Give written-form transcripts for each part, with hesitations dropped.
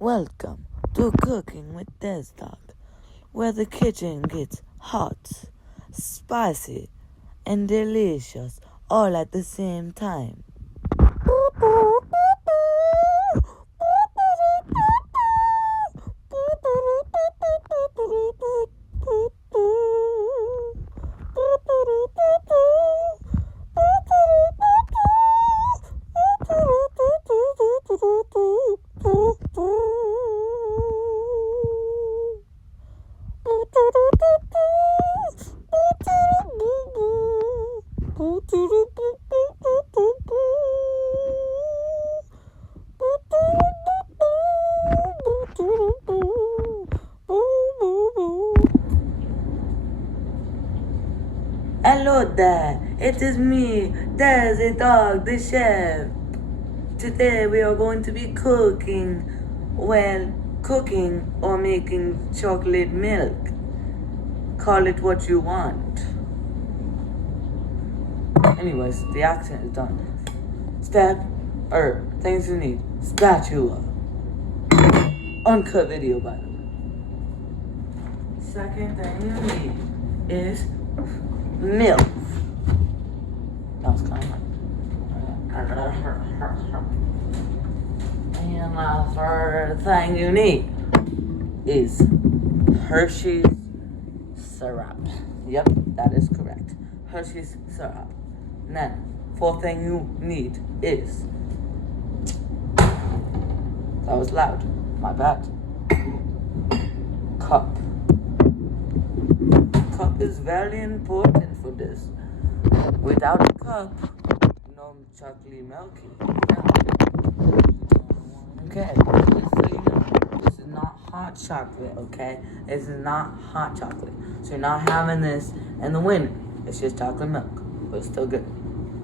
Welcome to Cooking with Desdog, where the kitchen gets hot, spicy, and delicious all at the same time. Hello there, it is me, Desdog, the chef. Today we are going to be cooking or making chocolate milk. Call it what you want. Anyways, the accent is done. Things you need. Spatula. Uncut video, by the way. Second thing you need is milk. That was kind of like. And the third thing you need is Hershey's syrup. Yep, that is correct. Hershey's syrup. Then, fourth thing you need is. That was loud. My bad. Cup. Cup is very important for this. Without a cup, no chocolate milky. Okay, just so you know, this is not hot chocolate, okay? This is not hot chocolate. So you're not having this in the winter. It's just chocolate milk, but it's still good.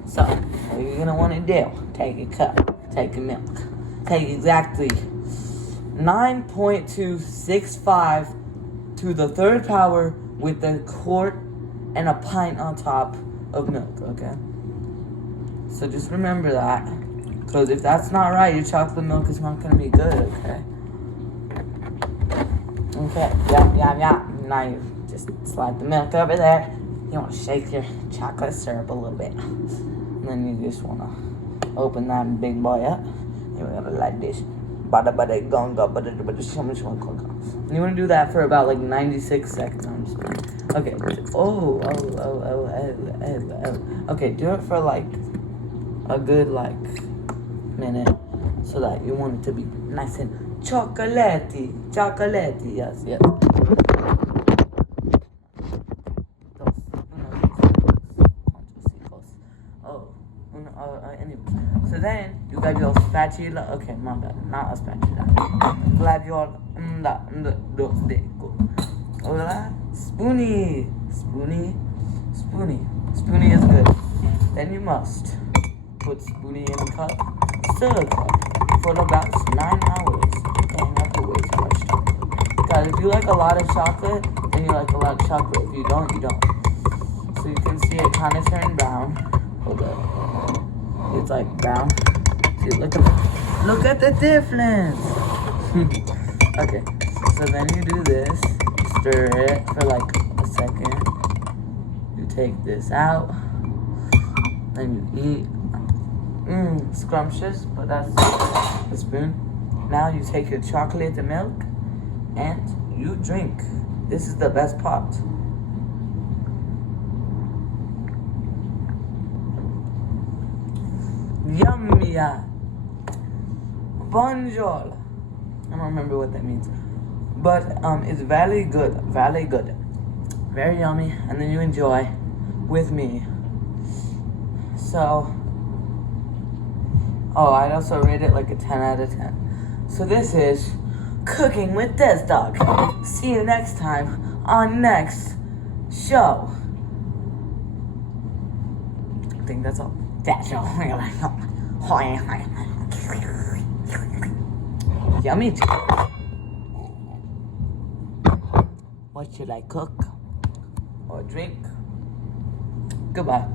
So, what you're gonna wanna do, take a cup, take a milk. Take exactly 9.265 to the third power with a quart and a pint on top of milk, okay? So just remember that, because if that's not right, your chocolate milk is not gonna be good, okay? Okay, yeah. Now you just slide the milk over there. You wanna shake your chocolate syrup a little bit. And then you just wanna open that big boy up. You're gonna like this. And you wanna do that for about like 96 seconds. I'm just kidding. Okay. Oh. Okay, do it for like a good like minute, so that you want it to be nice and chocolatey. Yes. Anyway, so then you got your spatula. Okay, my bad, not a spatula. Grab your spoony is good. Then you must put spoony in a cup, stir a cup for about 9 hours. Okay, not to waste too much time. Because if you like a lot of chocolate, then you like a lot of chocolate. If you don't, you don't. So you can see it kind of turn brown. Hold up. It's like brown. See, look at the difference. Okay, so then you do this. You stir it for like a second. You take this out. Then you eat. Scrumptious, but that's the spoon. Now you take your chocolate and milk and you drink. This is the best part. Yummy. Bonjour. I don't remember what that means. But it's very good. Very yummy. And then you enjoy with me. So, I'd also rate it like a 10 out of 10. So this is Cooking with Desdog. See you next time on next show. I think that's all. That's all. Yummy. What should I cook or drink? Goodbye.